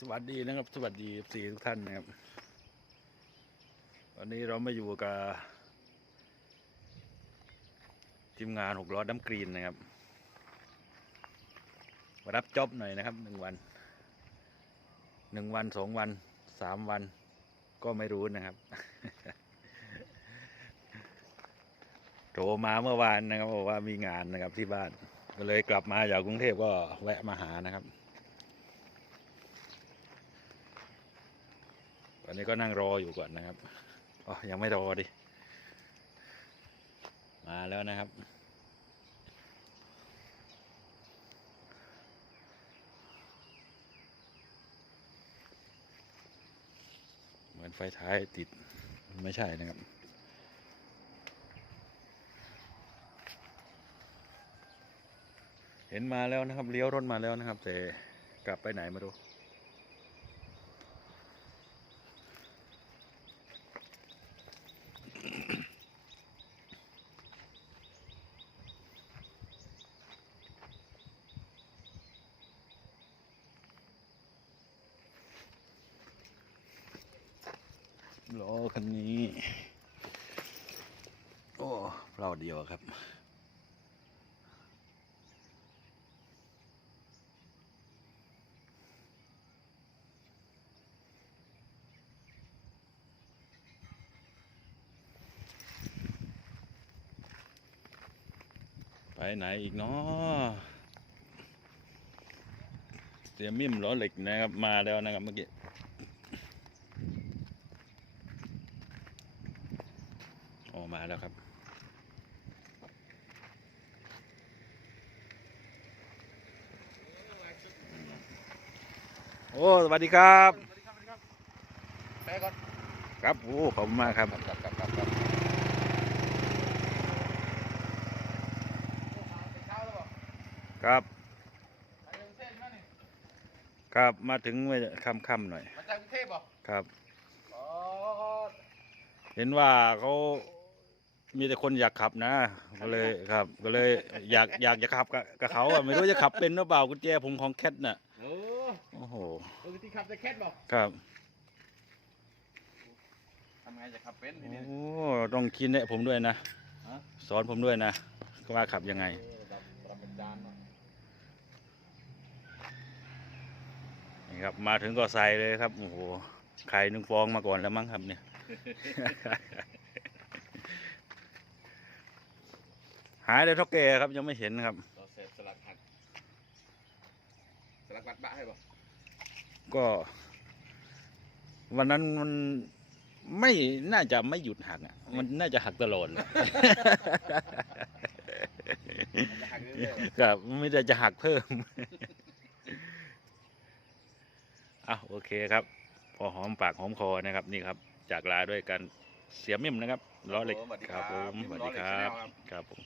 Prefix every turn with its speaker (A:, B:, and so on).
A: สวัสดีนะครับ สวัสดีสี่ทุกท่านนะครับ วันนี้เรามาอยู่กับทีมงานหกล้อดัมกรีนนะครับมารับจ็อบหน่อยนะครับหนึ่งวันหนึ่งวันสองวันสามวันก็ไม่รู้นะครับโทรมาเมื่อวานนะครับบอกว่ามีงานนะครับที่บ้านก็เลยกลับมาจากกรุงเทพก็แวะมาหานะครับ วันนี้ก็นั่งรออยู่ก่อนนะครับอ๋อยังไม่รอดิ มาแล้วนะครับ เหมือนไฟท้ายติดไม่ใช่นะครับเห็นมาแล้วนะครับเลี้ยวรถมาแล้วนะครับ แต่กลับไปไหนไม่รู้ ล้อคันนี้ โอ้เปล่าเดียวครับไปไหนอีกเนาะเสียมิ่มล้อเหล็กนะครับ มาแล้วนะครับเมื่อกี้ ออก มาแล้วครับ โอ้สวัสดีครับ
B: แพ้ก่อน
A: ครับโอ้ขอบคุณมากครับ
B: ครับครับครับครับเช้าแล้วบอก
A: ครับ
B: ไปกรุงเทพมานี่
A: ครับมาถึงไม่ค่ำๆหน่อย
B: มาจากกรุงเทพบอก
A: ครับ
B: อ๋อ
A: เห็นว่าเขา มีแต่คนอยากขับนะ ก็เลยครับ ก็เลยอยากอยากจะขับกับกับเขาอะไม่รู้จะขับเป็นหรือเปล่ากุญแจผมของแคทน่ะ
B: โอ้
A: โอ้โห
B: ปกติขับจะแคทบอก
A: ครับ
B: ทำไงจะขับเป็นที
A: โอ้
B: นี้
A: ต้องคิดแนะผมด้วยนะ
B: ฮะ
A: สอนผมด้วยนะว่าขับยังไง
B: เออระดับระดับอาจารย์เนาะ
A: นี่ครับมาถึงก็ใส่เลยครับโอ้โหไข่หนึ่งฟองมาก่อนแล้วมั้งครับเนี่ย หายเลยเท่าแก่ครับยังไม่เห็นครับ
B: เราเสร็จสลักหักสลักบัดบะให้บอก
A: ก็ วันนั้นมันไม่น่าจะไม่หยุดหักอะ มันน่าจะหักตลอด
B: มันจะหักเรื่อยๆ
A: ครับไม่ได้จะหักเพิ่ม อะโอเคครับ พอหอมปากหอมคอนะครับ นี่ครับ จากลาด้วยกันเสียมิ่มนะครับล้อเหล็ก
B: สวัสดี
A: ครับผม
B: นี่
A: สวัส
B: ล้อ
A: ดี
B: เหล็
A: ค
B: ก
A: รับ
B: Channel ครับ
A: ครับผม